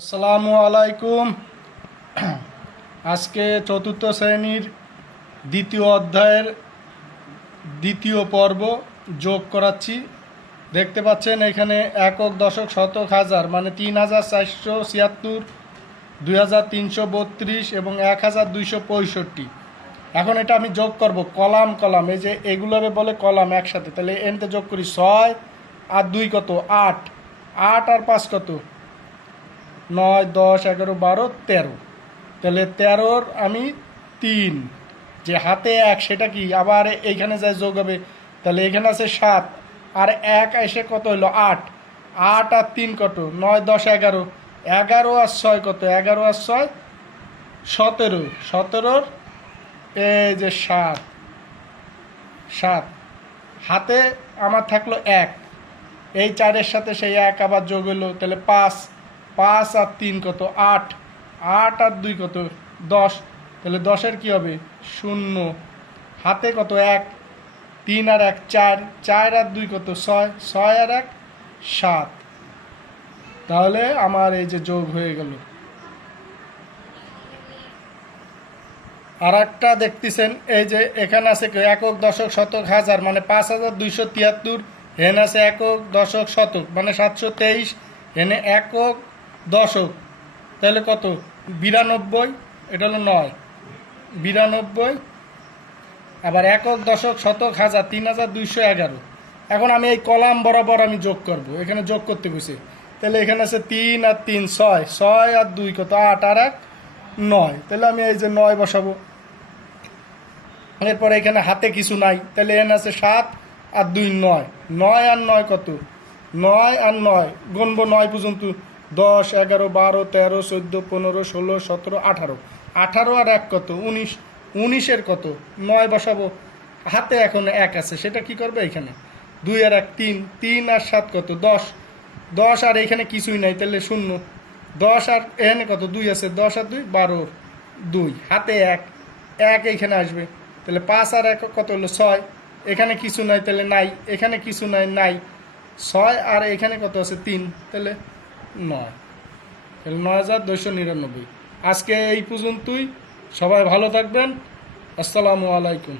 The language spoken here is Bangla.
আসসালামু আলাইকুম। আজকে চতুর্থ শ্রেণীর দ্বিতীয় অধ্যায়ের দ্বিতীয় পর্ব যোগ করাচ্ছি। দেখতে পাচ্ছেন এখানে একক দশক শতক হাজার মানে ৩,৪৭৬, ২,৩৩২ এবং ১,২৬৫। এখন এটা আমি যোগ করব কলাম কলাম, এই যে এগুলোরে বলে কলাম একসাথে। তাহলে এনতে যোগ করি ৬ আর ২ কত ৮, ৮ আর ৫ কত ৯, ১০, ১১, ১২, ১৩। তাহলে ১৩-র আমি ৩, যে হাতে ১ সেটা কি আবার এইখানে যায় যোগ হবে। তাহলে এখানে আছে ৭ আর ১ এসে কত হলো ৮, ৮ আর ৩ কত ৯, ১০, ১১, ১১ আর ৬ কত ১১ আর ৬ ১৭, ১৭-র এই যে ৭, ৭ হাতে আমার থাকলো ১, এই ৪-এর সাথে সেই ১ আবার যোগ হলো। তাহলে ৫, ৫ আর ৩ কত ৮, ৮ আর ২ কত ১০। তাহলে ১০-এর কী হবে ০, হাতে কত ১, ৩ আর ১ ৪, ৪ আর ২ কত ৬, ৬ আর ১ ৭। তাহলে আমার এই যে যোগ হয়ে গেল। আর একটা দেখতেছেন এই যে এখানে আছে একক দশক শতক হাজার মানে ৫,২৭৩, এখানে আছে একক দশক শতক মানে ৭২৩, এখানে একক দশক তাহলে কত ৯২, এটা হলো ৯, ৯২। আবার একক দশক শতক হাজার ৩,২১১। এখন আমি এই কলাম বরাবর আমি যোগ করব, এখানে যোগ করতে বসে। তাহলে এখানে আছে ৩ আর ৩ ৬, ৬ আর ২ কত ৮ আর ১ ৯। তাহলে আমি এই যে ৯ বসাবো। এরপরে এখানে হাতে কিছু নাই, তাহলে এখানে আছে ৭ আর ২ ৯, ৯ আর ৯ কত ৯ আর ৯ গুনবো ৯ পর্যন্ত ১০, ১১, ১২, ১৩, ১৪, ১৫, ১৬, ১৭, ১৮, ১৮ আর ১ কত ১৯, ১৯-এর কত ৯ বসাবো। হাতে এখন ১ আছে, সেটা কি করবে এখানে ২ আর ১ ৩, ৩ আর ৭ কত ১০, ১০ আর এখানে কিছুই নাই তাহলে ০, ১০ আর এখানে কত ২ আছে, ১০ আর ২ ১২, ২ হাতে ১, ১ এইখানে আসবে। তাহলে ৫ আর ১ কত হলো ৬, এখানে কিছু নাই তাহলে নাই, এখানে কিছু নাই নাই, ৬ আর এখানে কত আছে ৩, তাহলে ৯, তাহলে ৯,২৯৯। আজকে এই পর্যন্তই, সবাই ভালো থাকবেন। আসসালামু আলাইকুম।